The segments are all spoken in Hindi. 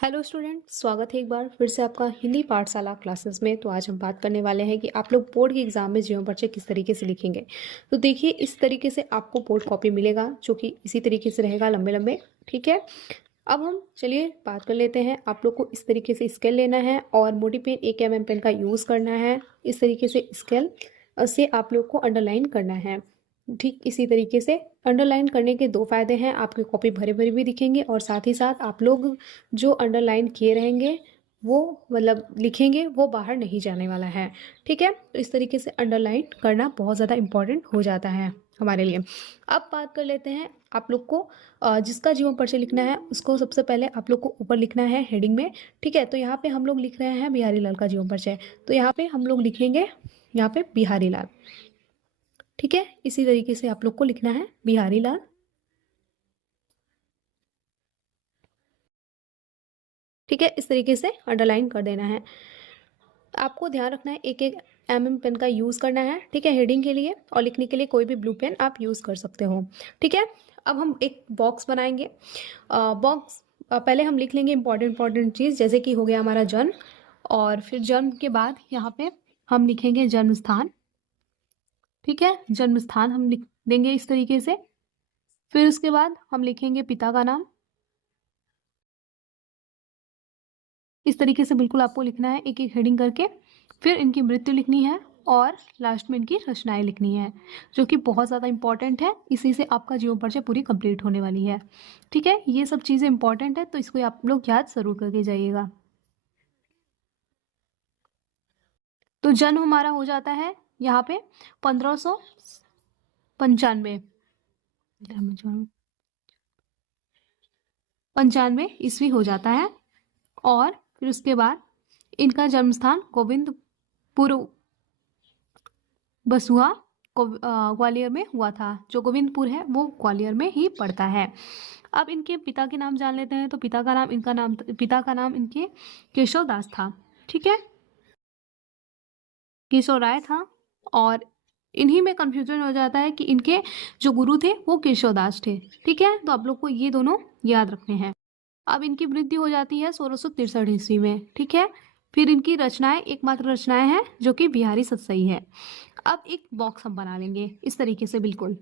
हेलो स्टूडेंट, स्वागत है एक बार फिर से आपका हिंदी पाठशाला क्लासेस में। तो आज हम बात करने वाले हैं कि आप लोग बोर्ड के एग्जाम में जीवन परिचय किस तरीके से लिखेंगे। तो देखिए, इस तरीके से आपको बोर्ड कॉपी मिलेगा जो कि इसी तरीके से रहेगा, लंबे लंबे। ठीक है, अब हम चलिए बात कर लेते हैं। आप लोग को इस तरीके से स्केल लेना है और मोटी पेन 1 mm पेन का यूज़ करना है। इस तरीके से स्केल से आप लोग को अंडरलाइन करना है। ठीक इसी तरीके से अंडरलाइन करने के दो फायदे हैं, आपकी कॉपी भरे भरे भी दिखेंगे और साथ ही साथ आप लोग जो अंडरलाइन किए रहेंगे वो मतलब लिखेंगे वो बाहर नहीं जाने वाला है। ठीक है, तो इस तरीके से अंडरलाइन करना बहुत ज़्यादा इम्पॉर्टेंट हो जाता है हमारे लिए। अब बात कर लेते हैं, आप लोग को जिसका जीवन परिचय लिखना है उसको सबसे पहले आप लोग को ऊपर लिखना है हेडिंग में। ठीक है, तो यहाँ पे हम लोग लिख रहे हैं बिहारी लाल का जीवन परिचय, तो यहाँ पे हम लोग लिखेंगे यहाँ पे बिहारी लाल। ठीक है, इसी तरीके से आप लोग को लिखना है बिहारी लाल। ठीक है, इस तरीके से अंडरलाइन कर देना है। आपको ध्यान रखना है, एक एक पेन का यूज़ करना है। ठीक है, हेडिंग के लिए और लिखने के लिए कोई भी ब्लू पेन आप यूज़ कर सकते हो। ठीक है, अब हम एक बॉक्स बनाएंगे। बॉक्स पहले हम लिख लेंगे इंपॉर्टेंट चीज़, जैसे कि हो गया हमारा जन्म, और फिर जन्म के बाद यहाँ पे हम लिखेंगे जन्म स्थान। ठीक है, जन्म स्थान हम लिख देंगे इस तरीके से। फिर उसके बाद हम लिखेंगे पिता का नाम। इस तरीके से बिल्कुल आपको लिखना है, एक एक हेडिंग करके। फिर इनकी मृत्यु लिखनी है और लास्ट में इनकी रचनाएं लिखनी है, जो कि बहुत ज़्यादा इंपॉर्टेंट है। इसी से आपका जीवन परिचय पूरी कंप्लीट होने वाली है। ठीक है, ये सब चीज़ें इंपॉर्टेंट है, तो इसको आप लोग याद ज़रूर करके जाइएगा। तो जन्म हमारा हो जाता है यहाँ पे 1595 पंचानवे ईस्वी हो जाता है। और फिर उसके बाद इनका जन्म स्थान गोविंदपुर बसुआ ग्वालियर में हुआ था। जो गोविंदपुर है वो ग्वालियर में ही पड़ता है। अब इनके पिता के नाम जान लेते हैं। तो पिता का नाम इनके केशव दास था। ठीक है, केशव राय था। और इन्हीं में कंफ्यूजन हो जाता है कि इनके जो गुरु थे वो केशव दास थे। ठीक है, तो आप लोग को ये दोनों याद रखने हैं। अब इनकी मृत्यु हो जाती है 1663 ईस्वी में। ठीक है, फिर इनकी रचनाएं एकमात्र रचनाएं हैं जो कि बिहारी सतसई है। अब एक बॉक्स हम बना लेंगे इस तरीके से बिल्कुल।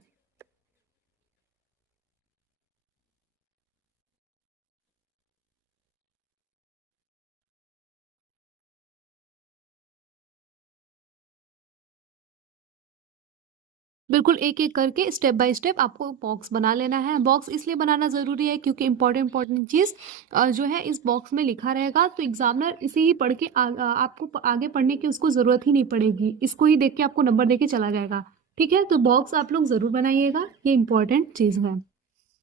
बिल्कुल एक एक करके स्टेप बाय स्टेप आपको बॉक्स बना लेना है। बॉक्स इसलिए बनाना ज़रूरी है क्योंकि इंपॉर्टेंट चीज़ जो है इस बॉक्स में लिखा रहेगा, तो एग्जामिनर इसे ही पढ़ के आपको आगे पढ़ने की उसको ज़रूरत ही नहीं पड़ेगी। इसको ही देख के आपको नंबर दे के चला जाएगा। ठीक है, तो बॉक्स आप लोग ज़रूर बनाइएगा, ये इंपॉर्टेंट चीज़ है।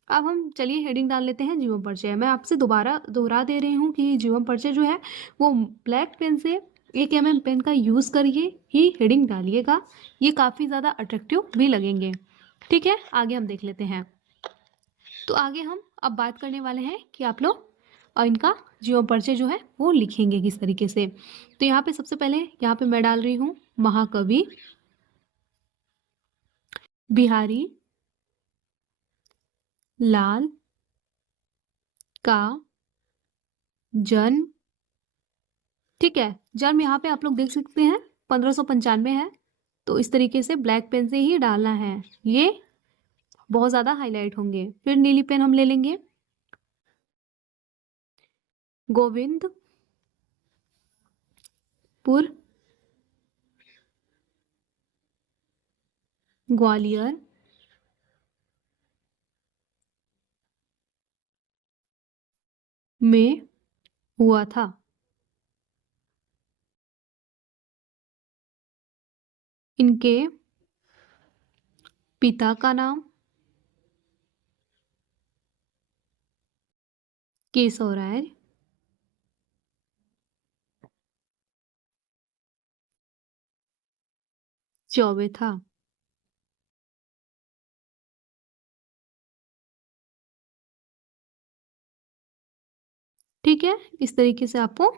अब हम चलिए हेडिंग डाल लेते हैं जीवन परिचय। मैं आपसे दोबारा दोहरा दे रही हूँ कि जीवन परिचय जो है वो ब्लैक पेन से 1 mm पेन का यूज़ करिए ही हेडिंग डालिएगा। ये काफ़ी ज़्यादा अट्रैक्टिव भी लगेंगे। ठीक है, आगे हम देख लेते हैं। तो आगे हम अब बात करने वाले हैं कि आप लोग इनका जीवन परिचय जो है वो लिखेंगे किस तरीके से। तो यहाँ पे सबसे पहले यहाँ पे मैं डाल रही हूँ महाकवि बिहारी लाल का जन्म। ठीक है, जन्म यहाँ पे आप लोग देख सकते हैं 1595 है। तो इस तरीके से ब्लैक पेन से ही डालना है, ये बहुत ज़्यादा हाईलाइट होंगे। फिर नीली पेन हम ले लेंगे। गोविंदपुर ग्वालियर में हुआ था। इनके पिता का नाम केशव राय चौबे था। ठीक है, इस तरीके से आपको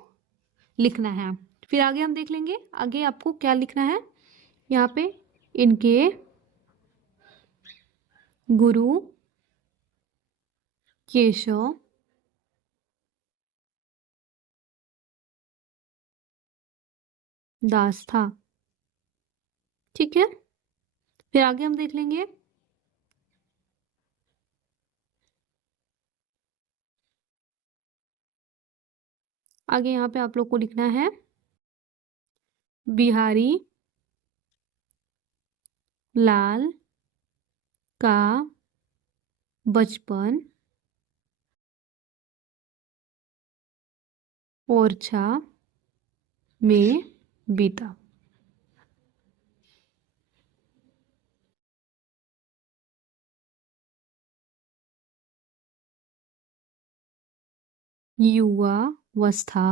लिखना है। फिर आगे हम देख लेंगे आगे आपको क्या लिखना है। यहाँ पे इनके गुरु केशव दास था। ठीक है, फिर आगे हम देख लेंगे। आगे यहाँ पे आप लोग को लिखना है बिहारी लाल का बचपन ओरछा में बीता। युवावस्था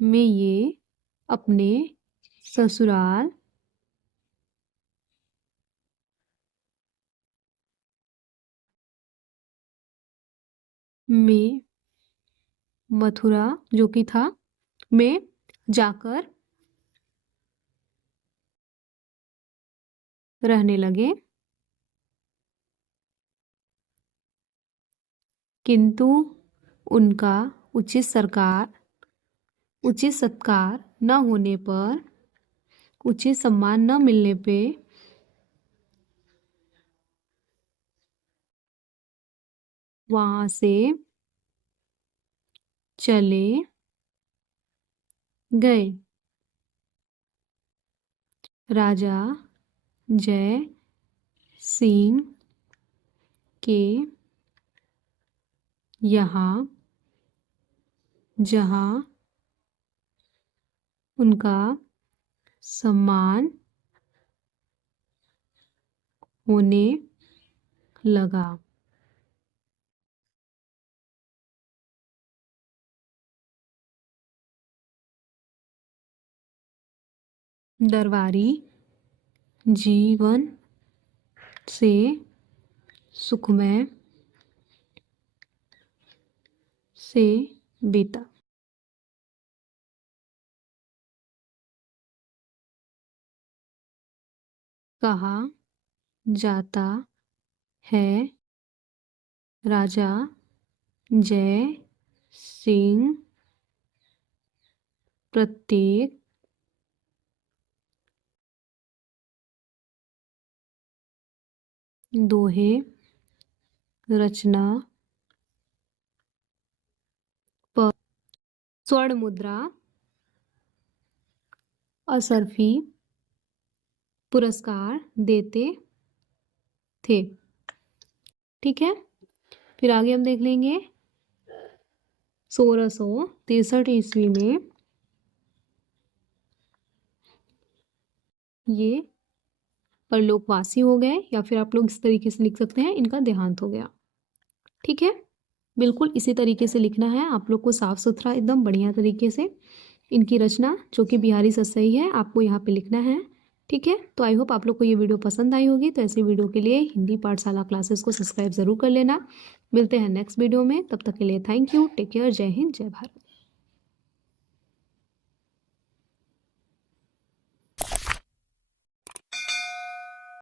में ये अपने ससुराल में मथुरा जो कि था में जाकर रहने लगे, किंतु उनका उचित सत्कार न होने पर, उचित सम्मान न मिलने पे वहां से चले गए। राजा जय सिंह के यहाँ जहाँ उनका सम्मान होने लगा। दरबारी जीवन से सुखमय से बीता। कहा जाता है राजा जय सिंह प्रत्येक दोहे रचना पर स्वर्ण मुद्रा असरफी पुरस्कार देते थे। ठीक है, फिर आगे हम देख लेंगे 1663 ईस्वी में ये परलोकवासी हो गए, या फिर आप लोग इस तरीके से लिख सकते हैं इनका देहांत हो गया। ठीक है, बिल्कुल इसी तरीके से लिखना है आप लोग को, साफ सुथरा एकदम बढ़िया तरीके से इनकी रचना जो कि बिहारी सतसई है आपको यहाँ पे लिखना है। ठीक है, तो आई होप आप लोग को ये वीडियो पसंद आई होगी। तो ऐसी वीडियो के लिए हिंदी पाठशाला क्लासेस को सब्सक्राइब जरूर कर लेना। मिलते हैं नेक्स्ट वीडियो में, तब तक के लिए थैंक यू, टेक केयर, जय हिंद, जय भारत।